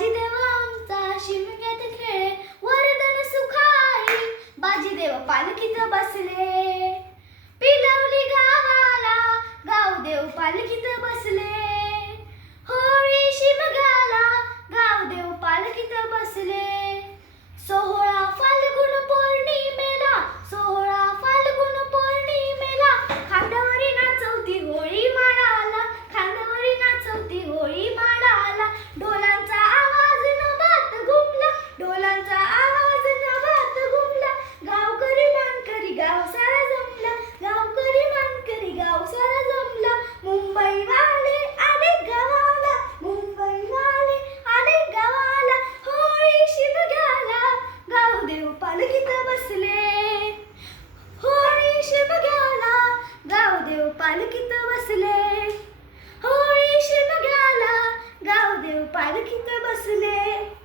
बाजीदेव आमचा शिमग्यात खेळे, वरदन सुखाई बाजीदेव पालखीत बसले. पिलवली गावाला गावदेव पालखीत बसले. होळी शिमग्याला गावदेव पालखीत बसले. 16 फाल्गुन पौर्णिमेला, 16 फाल्गुन पौर्णिमेला खांद्यावरी नाचवती होळी माडाला, खांद्यावरी नाचवती होळी माडाला. ढोलांचा आवाज नभात घुमला, ढोलांचा आवाज नभात घुमला. गावकरी मानकरी गाव सारा जमला, गावकरी मानकरी गाव सारा जमला. मुंबई वाले आले गावाला, मुंबई वाले आले गावाला. होळी शिमग्याला गावदेव पालखीत बसले. होळी शिमग्याला गावदेव पालखीत बसले. होळी शिमग्याला गावदेव पालखीत बसले.